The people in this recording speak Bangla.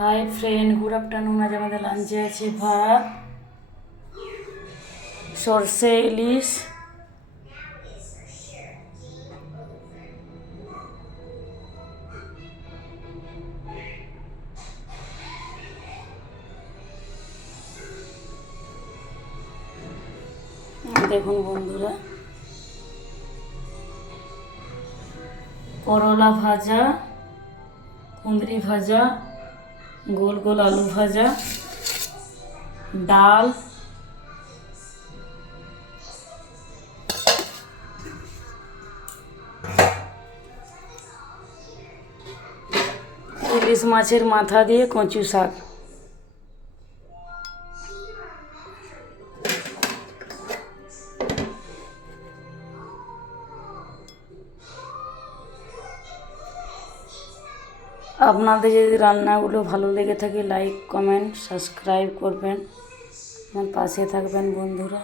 Hi friend, good afternoon. আজ আমাদের লাঞ্চে আছে ভাত, সর্ষে ইলিশ, দেখুন বন্ধুরা, করলা ভাজা, কুঁদরি ভাজা, গোল গোল আলু ভাজা, ডাল, ইলিশ মাছের মাথা দিয়ে কচু শাক। আপনাদের যদি রান্নাগুলো ভালো লেগে থাকে লাইক, কমেন্ট, সাবস্ক্রাইব করবেন, আমার পাশে থাকবেন বন্ধুরা।